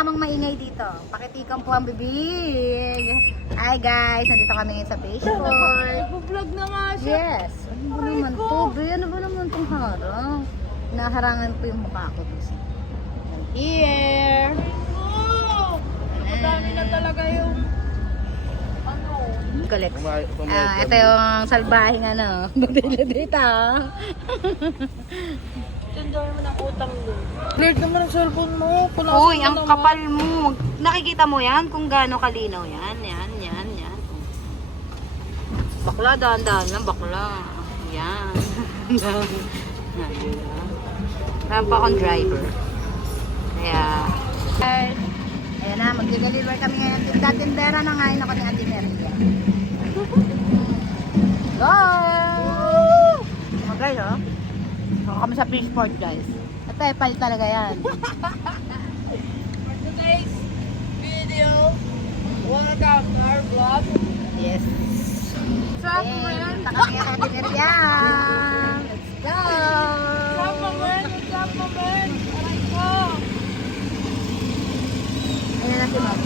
kasamang maingay dito. Pakitikan po ang bibig. Hi guys, nandito kami ngayon sa baseball. Nag-vlog na nga siya. Yes. Ano ba naman to? Be? Ano ba naman itong harang? Naharangan po yung mukha ko. Here. Oh! Madami na talaga yung ano. Collect. Ito yung salbahing ano. Batila dito. Tindahin mo ng utang doon. Blurred naman ang cellphone mo. Uy, ang kapal mo. Nakikita mo yan kung gaano kalinaw yan. Yan. Bakla, dahan-dahan lang. Bakla. Yan. Meron pa akong driver. Kaya, ayan na, mag-deliver kami ngayon. Tindera na ngayon ako ni Ate Maria. Go! Mga guys, oh. Ako kami sa Fishport, guys. At pal talaga yan. For today's video, welcome to our vlog. Yes. Sarap Yay! mo yan. Punta kami kay Ate Maria. Let's go! Sarap mo yan. Sarap mo yan. Aray ko. Ayan na si Mom.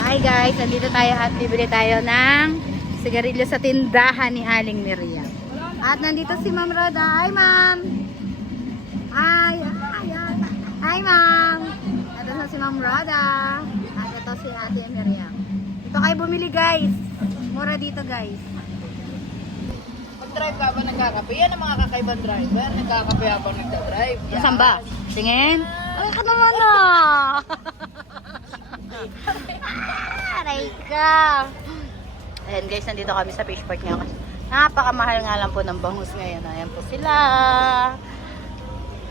Hi guys, nandito tayo at bibili tayo ng sigarilyo sa tindahan ni Aling Miriam. At nandito si Ma'am Roda. Hi Ma'am! Hi! Hi Ma'am! Ito si Ma'am Roda. At ito si Ate Miriam. Ito kayo bumili guys. Mura dito guys. Mag-drive ka ba nagkakape? Yan ang mga kakaibang driver. Nagkakape habang nagdadrive. Yan. Saan ba? Tingin? Ay ka naman ah! Aray ka! Ayan guys, nandito kami sa Fishport ngayon. Napakamahal nga lang po ng bangus ngayon. Ayan po sila.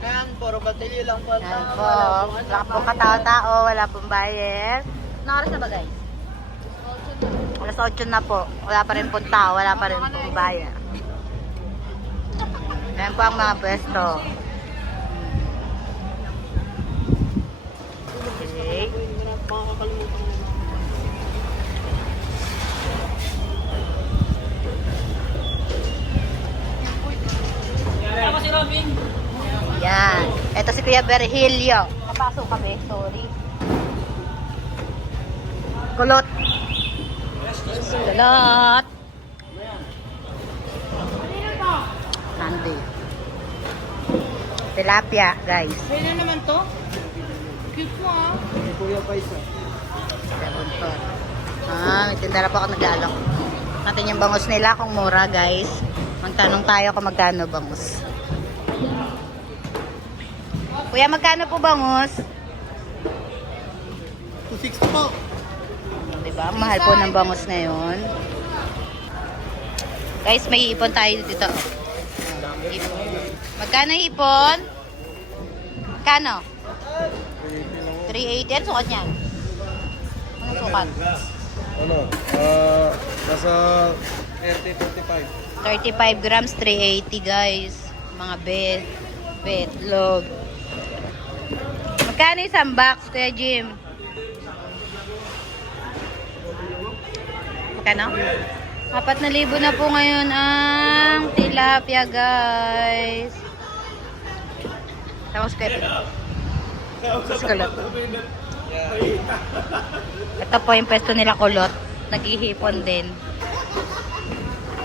Ayan, puro batilyo lang po. Ayan po. Wala pong katao-tao. Wala pong bayad. Anong oras na ba guys? Alas 8 na po. Wala pa rin pong tao. Wala pa rin pong bayad. Ayan po ang mga pwesto. Okay. Ako si Robin. Yan. Ito si Kuya Berhilio. Napasok kami. Sorry. Kulot. Kulot. Nandi. Tilapia, guys. Pwede na naman to? Cute mo ah. Dabuntot. May tindara pa ako nag-alok. Natin yung bangus nila kung mura, guys. Magtanong tayo kung magkano bangus. Kuya, magkano po bangus? 260 po. Diba? Ang mahal po ng bangus ngayon. Guys, may ipon tayo dito. Ipon. Magkano ipon? Magkano? 380. Ano sukat niyan? Ano sukat? Ano? Nasa 30-45. 35 grams, 380 guys. Mga betlog. Magkano isang box, Kuya Jim? Magkano? 4,000 na po ngayon ang tilapia, guys. Tapos Kevin. Tapos kulot. Ito po yung pwesto nila kulot. Naghihipon din.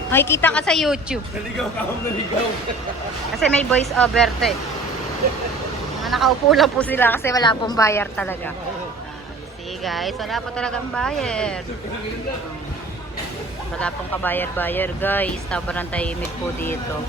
Makikita ka sa YouTube. Naligaw ka, naligaw. Kasi may voice over to eh. Mga nakaupo lang po sila kasi wala pong buyer talaga. See guys, wala po talagang buyer. Wala pong kabayar-bayar guys. Tabarang tahimik po dito.